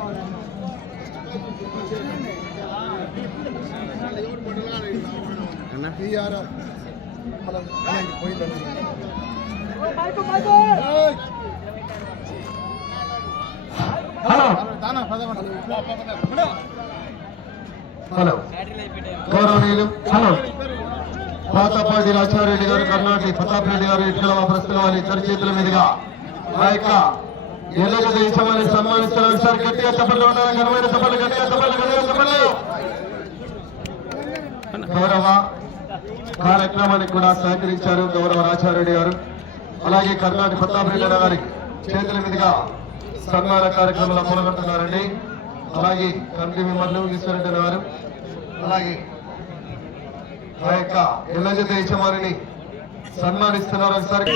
Hello గౌరవనీయులు hello Pathapati Rajareddy గారు కర్ణాటక ప్రతాప్ రెడ్డి గారు ఇట్లా ప్రస్తుతం వారి ఇద్దరి చేతుల మీదుగా ఆ యొక్క ఎల్లగ దేశమని సన్మానిస్తున్నారు. సార్ గట్టిగా చెప్పలు ఉండాలి, ఘనమైన సభలు, గట్టిగా చెప్పలు, గట్టిగా చెప్పలు. గౌరవ కార్యక్రమానికి కూడా సహకరించారు గౌరవ రాజారెడ్డి గారు. అలాగే కర్ణాటక ప్రతాప్ రెడ్డి గారి చేతుల మీదుగా సన్మాన కార్యక్రమంలో పాల్గొంటున్నారండి. అలాగే కమిటీ మెంబర్లు ఈశ్వరెడ్డి గారు, అలాగే ఆ యొక్క ఎల్లజ దేశవారిని సన్మానిస్తున్నారు. ఒకసారి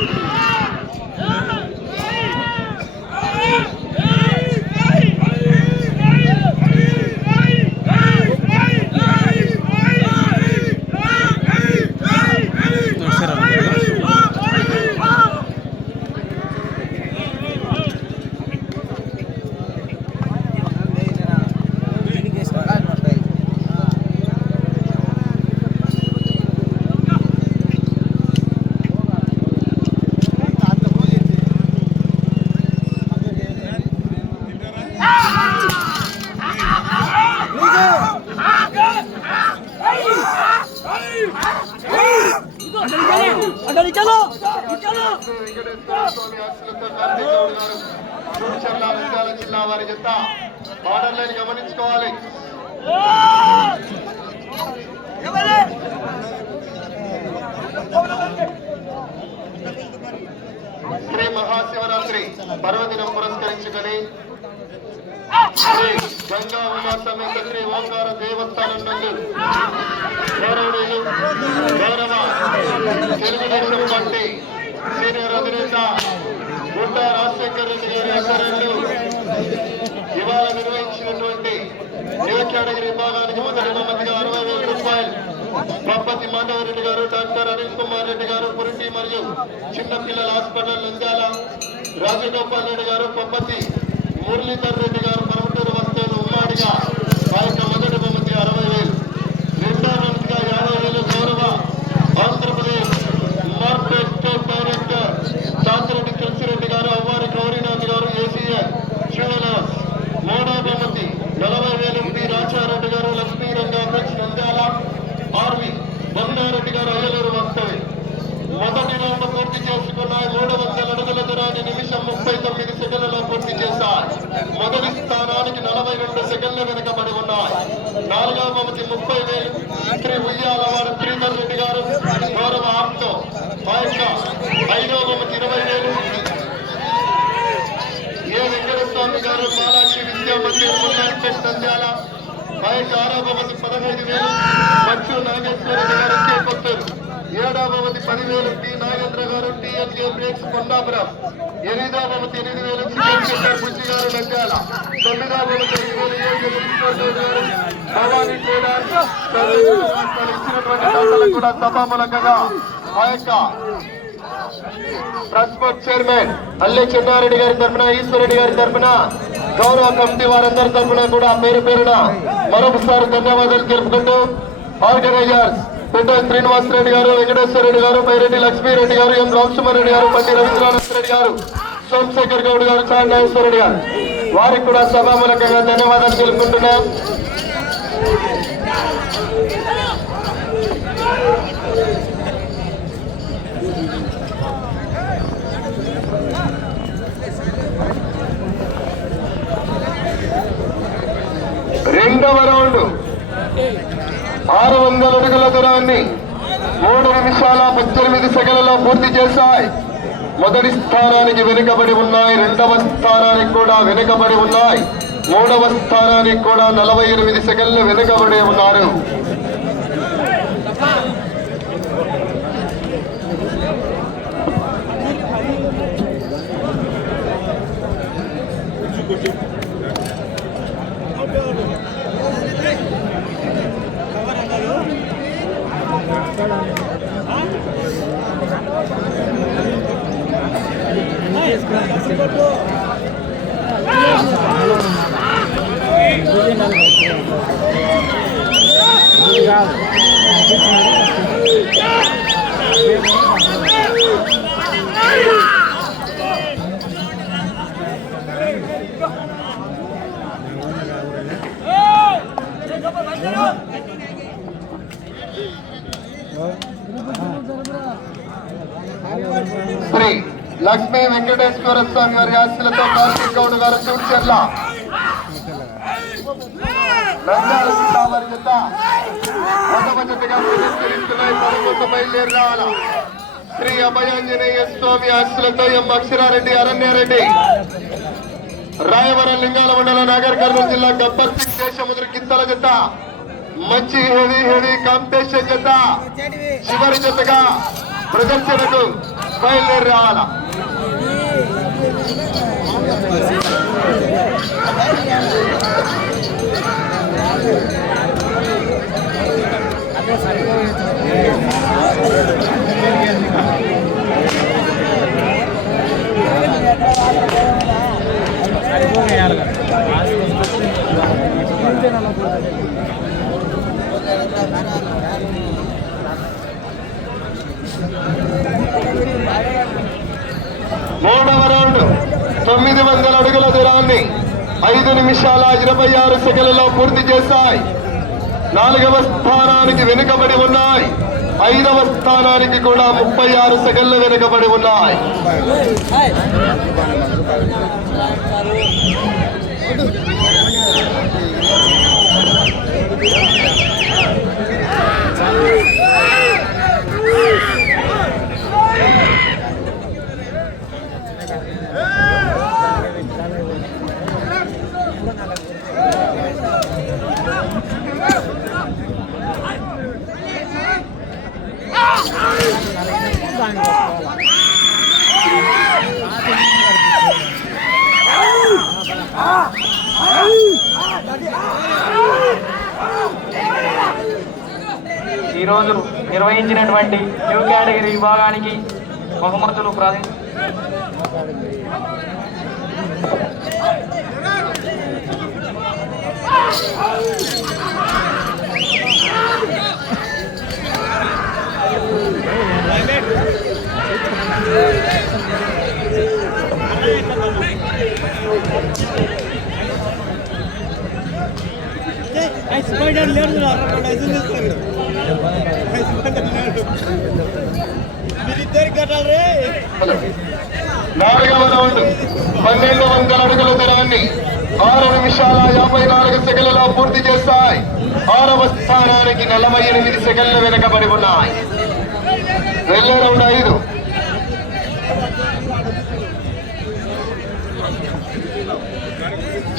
జిల్లా వారి చెత్త బార్డర్లను గమనించుకోవాలి. శ్రీ మహాశివరాత్రి పర్వదినం పురస్కరించుకొని శ్రీ గంగా ఉమా సమేత శ్రీ ఓంకార దేవస్థానం నుండి గౌరవనీయులు గౌరవ తెలుగుదేశం పార్టీ సీనియర్ అధినేత గుండా రాజశేఖర్ రెడ్డి గారి ఆధ్వర్యంలో ఇవాళ నిర్వహించినటువంటి న్యూ కేటగిరీ విభాగానికి మొదటి బహుమతిగా 60,000 రూపాయలు పప్పతి మాధవరెడ్డి గారు, డాక్టర్ అనిల్ కుమార్ రెడ్డి గారు పురిటి మరియు చిన్నపిల్లల హాస్పిటల్ నంద్యాల, రాజగోపాల్ రెడ్డి గారు పప్పతి, మురళీధర్ రెడ్డి గారు పరమటూరు వస్తువులు ఉమ్మాడిగా ఆ యొక్క మొదటి బహుమతి 60,000, రెండో బహుమతిగా 50,000 గౌరవ Andhra Pradesh market state director Shanti Reddy Tulasi Reddy garu, Avvari Gaurinath గారు ఏసీఏ జ్యువెలర్స్, మూడో బహుమతి 40,000 పి రాజారెడ్డి గారు లక్ష్మీ రంగాపేక్ష నంద్యాల, ఆర్వి బొమ్మారెడ్డి గారు అయ్యలూరు వస్తవి. మొదటి రౌండ్ పూర్తి చేసుకున్నాయి. 300 అడుగుల దూరాన్ని నిమిషం 39 సెకండ్లలో పూర్తి చేశాయి. మొదటి స్థానానికి 42 సెకండ్లు వెనుకబడి ఉన్నాయి. నాలుగవ బహుమతి 30,000 శ్రీ ఉయ్యాలవాడ శ్రీధర్ రెడ్డి గారు గౌరవ ఆప్తో. ఐదవ బహుమతి 20,000 ఏ వెంకటస్వామి గారు బాలాజీ విద్యా మందిర్ మున్నార్పేట నంద్యాల. ఆరవ బహుమతి 15,000 మచ్చు నాగేశ్వరరెడ్డి గారు చేపట్టారు. ఏడవ బహుమతి 10,000 టి నాగేంద్ర గారు టిఎన్కే బ్రేక్స్ కొండాపురం. 8వ బహుమతి 8,000 చికెన్ సెంటర్ బుజ్జి గారు నంద్యాల. 9వ బహుమతి 5,000 గారు భవానీ ట్రేడర్స్. ఇచ్చినటువంటి దాతలకు కూడా సభామూలకంగా ఆ యొక్క ట్రాన్స్పోర్ట్ చైర్మన్ అల్లె చెన్నారెడ్డి గారి తరఫున, ఈశ్వరెడ్డి గారి తరఫున, గౌరవ కమిటీ వారందరి తరఫున కూడా పేరు పేరున మరొకసారి ధన్యవాదాలు తెలుపుకుంటూ ఆర్గనైజర్స్ పుట్ట శ్రీనివాసరెడ్డి గారు, వెంకటేశ్వర రెడ్డి గారు, పైరెడ్డి లక్ష్మీరెడ్డి గారు, ఎం రామసుమారెడ్డి గారు, పండి రవీంద్రనాథ్ రెడ్డి గారు, సోమశేఖర్ గౌడ్ గారు, చాండ నాగేశ్వరరెడ్డి గారు వారికి కూడా సభామూలకంగా ధన్యవాదాలు తెలుపుకుంటున్నాం. రెండవ రౌండ్ 600 అడుగుల దూరాన్ని 3 నిమిషాల 18 సెకండ్లలో పూర్తి చేశాయి. మొదటి స్థానానికి వెనుకబడి ఉన్నాయి. రెండవ స్థానానికి కూడా వెనుకబడి ఉన్నాయి. మూడవ స్థానానికి కూడా 48 సెకండ్లు వెనుకబడి ఉన్నారు. లక్ష్మీ వెంకటేశ్వర స్వామి వారి ఆశలతో కార్తీక్ గౌడ్ గారు చూడ్చర్ల నంద్యాల జిల్లా వారి జత ప్రథమ జతగా ప్రదర్శనిస్తున్నాయి. 11 బయలుదేరి రావాల. శ్రీ అభయాంజనేయ స్వామి ఆశలతో ఎం అక్షరారెడ్డి అరణ్యారెడ్డి రాయవరం లింగాల మండలం నాగర్ కర్నూలు జిల్లా గబ్బర్ సింగ్ దేశముద్ర గిత్తల జత మంచి హెవీ కాంపిటీషన్ జత చివరి జతగా ప్రదర్శనకు బయలుదేరి రావాల. మూడవ రౌండ్ 900 అడుగుల దూరాన్ని 5 నిమిషాల 26 సెకన్లలో పూర్తి చేశాయి. 4వ స్థానానికి వెనుకబడి ఉన్నాయి. 5వ స్థానానికి కూడా 36 సెకన్లు వెనుకబడి ఉన్నాయి. ఈరోజు నిర్వహించినటువంటి న్యూ కేటగిరీ విభాగానికి బహుమతులు నాలుగవ రౌండ్ 1200 అడుగుల దూరాన్ని 6 నిమిషాల 54 సెకన్లలో పూర్తి చేస్తాయి. 6వ స్థానానికి 48 సెకన్లు వెనకబడి ఉన్నాయి. రెండో రౌండ్ 5.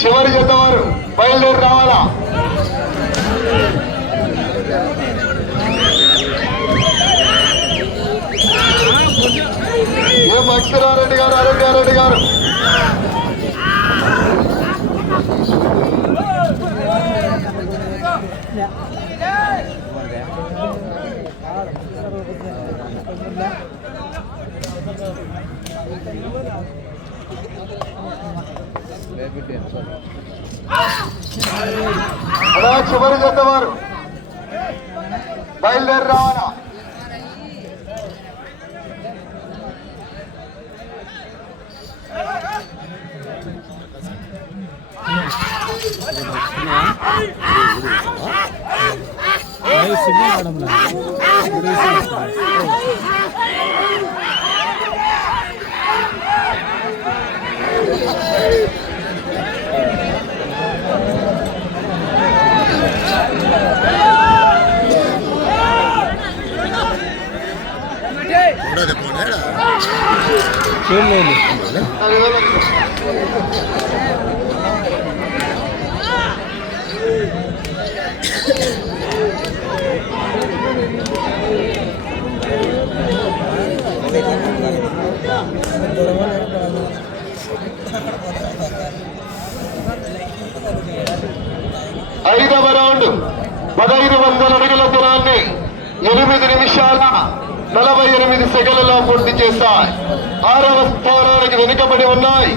చివరి జత వారు బయలుదేరి రావాలా. ఎం అక్షరారెడ్డి గారు అరణ్యారెడ్డి గారు అలా చివరి జత వారు బయలుదేరి రావాలా. ఐదవ రౌండ్ 1500 అడుగుల దూరాన్ని 8 నిమిషాల 48 సెకన్లలో పూర్తి చేశాయి. 6వ స్థానానికి వెనుకబడి ఉన్నాయి.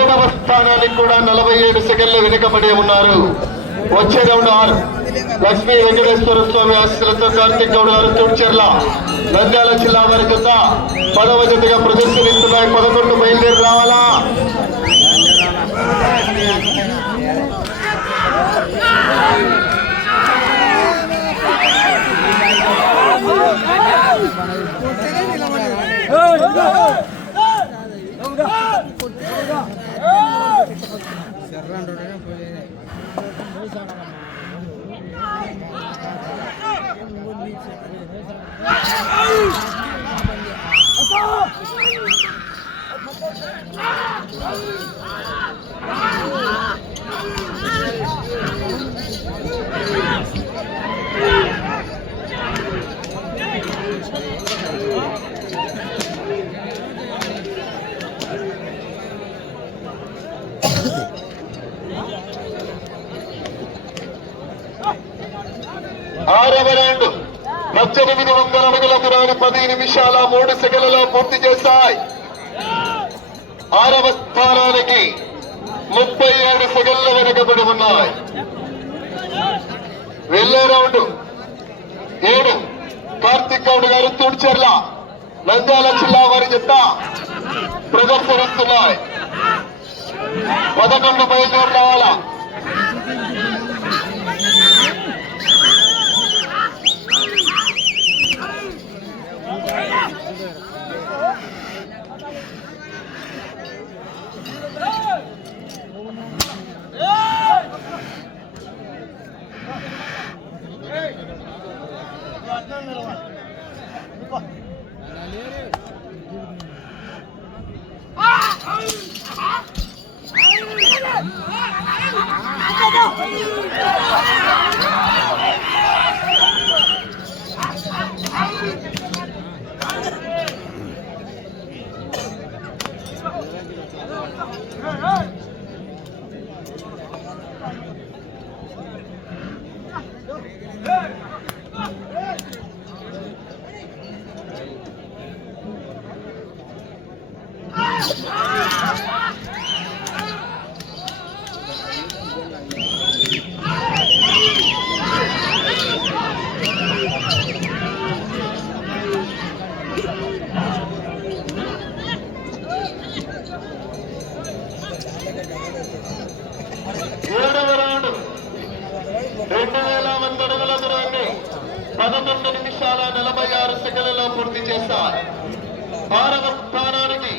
7వ స్థానానికి కూడా 47 సెకన్లు వెనుకబడి ఉన్నారు. వచ్చే రౌండ్ 6. లక్ష్మీ వెంకటేశ్వర స్వామి ఆశీస్సులతో కార్తీక్ గౌడ్ గారు చూడ్చర్ల నంద్యాల జిల్లా వారి జత 10వ జతగా ప్రదర్శనిస్తున్నాయి. 11 బయలుదేరి రావాలా. ఆరవ రౌండ్ 1800 అడుగుల దూరాన్ని 10 నిమిషాల 3 సెకన్లలో పూర్తి చేశాయి. ఆరవ స్థానానికి 37 సెకన్ల వెనుకబడి ఉన్నాయి. వెళ్ళే రౌండ్ 7 కార్తిక్ గౌడ్ గారు తూడ్చెర్ల నంద్యాల జిల్లా వారి జత ప్రదర్శనిస్తున్నాయి. 11 బయలుదేరి రావాలా. ఏడవ రౌండ్ 2000 అడుగుల దూరాన్ని 11 నిమిషాల 46 సెకన్లలో పూర్తి చేశారు. ఆరవ స్థానానికి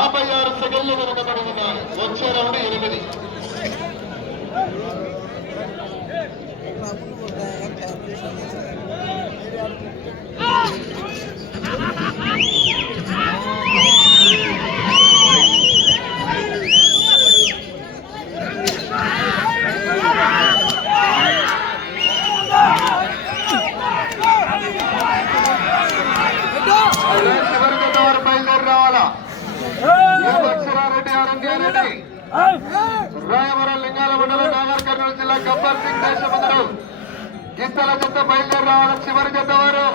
56 సెకన్లు వెనుకబడి ఉన్నారు. వచ్చే రౌండ్ 8. రెడ్డి ఆరోగ్యారెడ్డి రాయవరం లింగాల మండలం నాగర్ కర్నూలు జిల్లా గబ్బర్ సింగ్ దేశమందరు గిత్తల జత బయలుదేరి రావాలి. చివరి జత వారు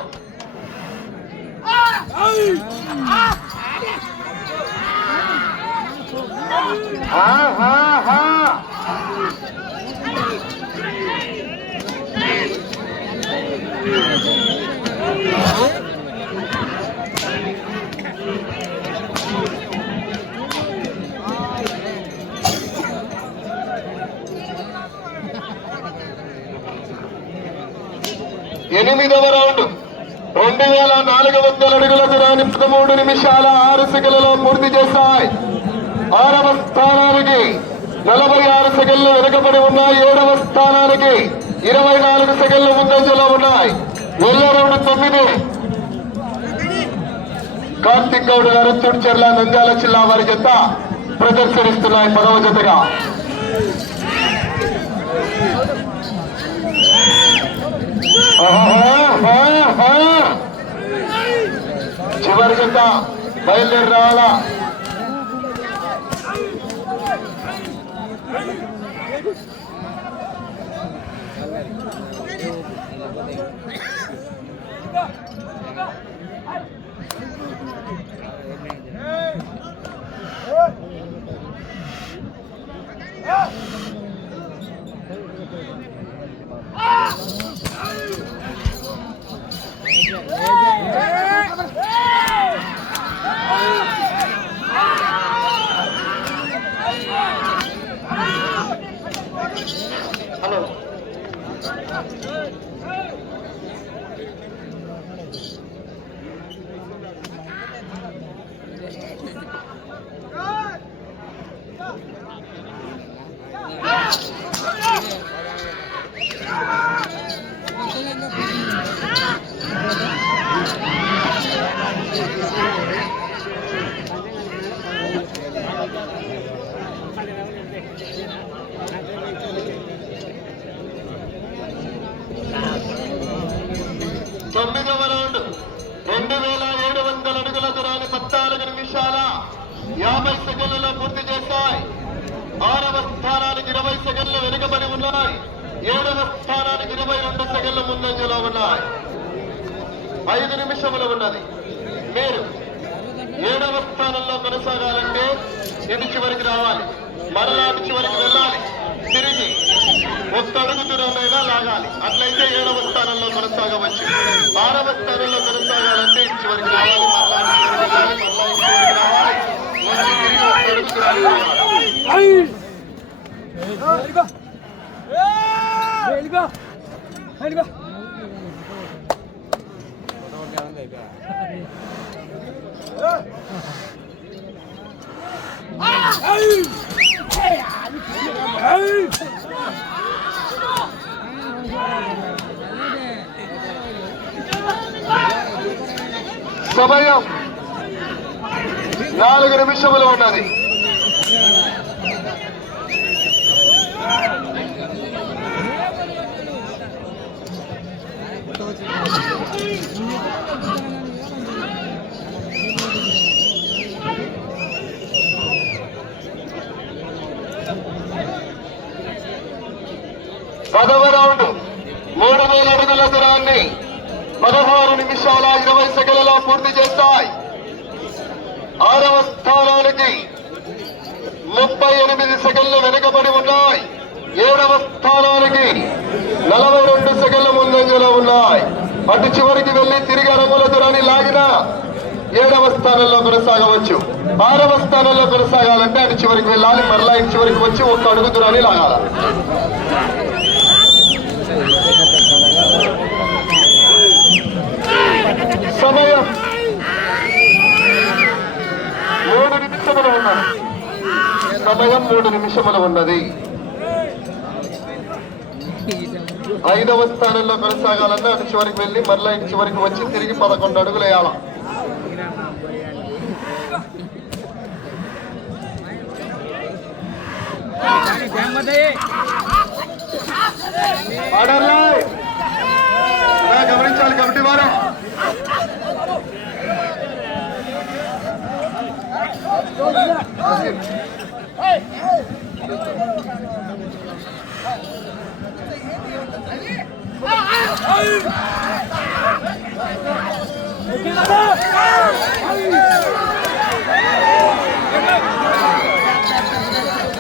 ఎనిమిదవ రౌండ్ 2400 అడుగుల దూరాన్ని 13 నిమిషాల 6 సెకన్లలో పూర్తి చేశాయి. ఆరవ స్థానానికి 46 సెకన్లు వెనుకబడి ఉన్నాయి. 7వ స్థానానికి 24 సెకన్లు ముందంజలో ఉన్నాయి. వెళ్ళే రౌండ్ 9. కార్తిక్ గౌడ్ గారు తూడ్చెర్ల నంద్యాల జిల్లా వారి జత ప్రదర్శనిస్తున్నాయి 10వ జతగా. చివరి జత బయలుదేరి రావాలా. హలో తొమ్మిదవ రౌండ్ 2700 అడుగుల దూరాన్ని 14 నిమిషాల 50 సెకండ్లలో పూర్తి చేస్తాయి. 6వ స్థానానికి 20 సెకండ్లు వెనుకబడి ఉన్నాయి. 7వ స్థానానికి 22 సెకండ్ల ముందంజలో ఉన్నాయి. 5 నిమిషములు ఉన్నది. మీరు 7వ స్థానంలో కొనసాగాలంటే ఇటు చివరికి రావాలి, మరలా అటు చివరికి వెళ్ళాలి, తిరిగి ఒక్క అడుగు దూరమైనా లాగాలి. అట్లయితే 7వ స్థానంలో కొనసాగవచ్చు. 6వ స్థానంలో కొనసాగాలంటే ఇటు చివరికి రావాలి, మరలా అటు చివరికి వెళ్ళాలి, మరలా ఇటు చివరికి రావాలి, వచ్చి తిరిగి ఒక్క అడుగు దూరాన్ని లాగాలి. సమయం 4 నిమిషములు ఉన్నది. పదవ రౌండ్ 3000 అడుగుల దూరాన్ని 16 నిమిషాల 20 సెకండ్లలో పూర్తి చేస్తాయి. 6వ స్థానానికి 38 సెకండ్లు వెనుకబడి ఉన్నాయి. 7వ స్థానానికి 42 సెకండ్ల ముందంజలో ఉన్నాయి. అటు చివరికి వెళ్లి తిరిగి అడుగుల దూరాన్ని లాగినా 7వ స్థానంలో కొనసాగవచ్చు. 6వ స్థానంలో కొనసాగాలంటే అటు చివరికి వెళ్ళాలి, మరలా ఇటు చివరికి వచ్చి ఒక్క అడుగు దూరాన్ని లాగాలి. సమయం 3 నిమిషములు ఉన్నది. సమయం 3 నిమిషములు ఉన్నది. 5వ స్థానంలో కొనసాగాలన్నా అటు చివరికి వెళ్ళి మరలా ఇటు చివరికి వచ్చి తిరిగి 11 అడుగులు వేయాల. గమనించాలి కమిటీ వారు.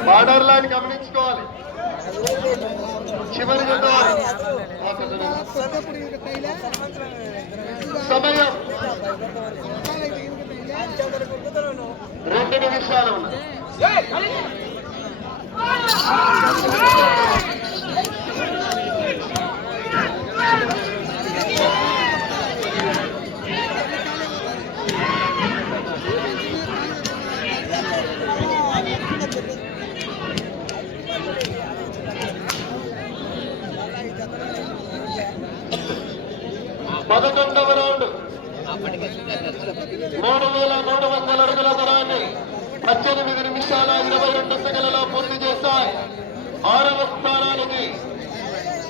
బార్డర్ లైన్ గమనించుకోవాలి. చివరి సమయం 2 నిమిషాలు ఉన్నాయి. పదకొండవ రౌండ్ 3300 అడుగుల దూరాన్ని 18 నిమిషాల 22 సెకండ్లలో పూర్తి చేస్తాయి. 6వ స్థానానికి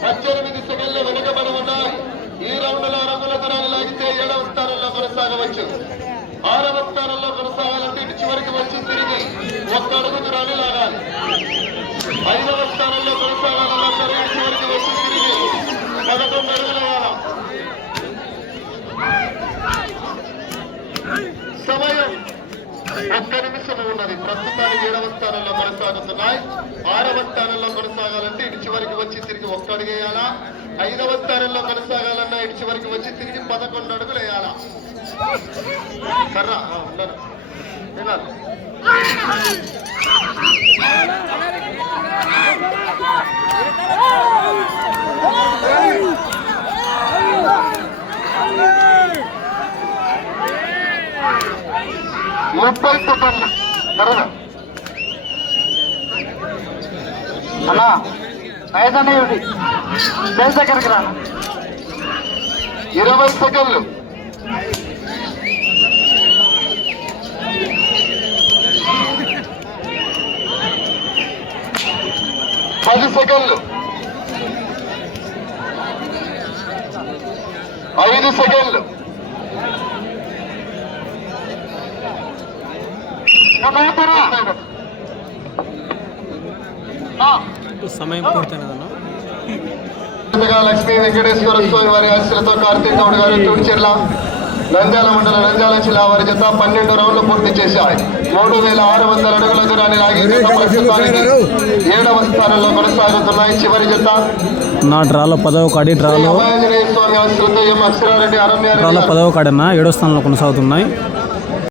18 సెకండ్లు వెనుకబడి ఉన్నాయి. ఈ రౌండ్ లో అడుగుల దూరాన్ని లాగితే 7వ స్థానంలో కొనసాగవచ్చు. 6వ స్థానంలో కొనసాగాలంటే ఇటు చివరికి వచ్చి తిరిగి ఒక్క అడుగు దూరాన్ని లాగాలి. 5వ స్థానంలో కొనసాగాలన్నా సరే ఇటు చివరికి వచ్చి తిరిగి 11 అడుగులు వేయాలి. సమయం 1 నిమిషం ఉన్నది. ప్రస్తుతానికి 7వ స్థానంలో కొనసాగుతున్నాయి. 6వ స్థానంలో కొనసాగాలంటే ఇటు చివరికి వచ్చి తిరిగి 1 అడుగు వేయాలా. 5వ స్థానంలో కొనసాగాలన్నా ఇటు చివరికి వచ్చి తిరిగి 11 అడుగులు వేయాలా. కర్రా ఉన్నారు విన్నారు. 30 సెకండ్లు. అన్నా ఐదనే దగ్గరికి రా 20 సెకండ్లు. 10 సెకండ్లు. 5 సెకండ్లు. 4 సమయం పూర్తయినదన్నా. లక్ష్మీ వెంకటేశ్వర స్వామి వారి ఆశీస్సులతో కార్తీక్ గౌడ్ గారు తూడిచెర్ల నంద్యాల మండలం నంద్యాల జిల్లా వారి జత 12 రౌండ్లు పూర్తి చేశాయి. 3600 అడుగుల దూరాన్ని లాగి ప్రస్తుతానికి 7వ స్థానంలో కొనసాగుతున్నాయి. చివరి జత నా డ్రాలో 10వ కాడి డ్రాలో ఆంజనేయ స్వామి ఆశీస్సులతో ఎం అక్షరారెడ్డి డ్రాలో అరణ్య 10వ కాడన్నా 7వ స్థానంలో కొనసాగుతున్నాయి.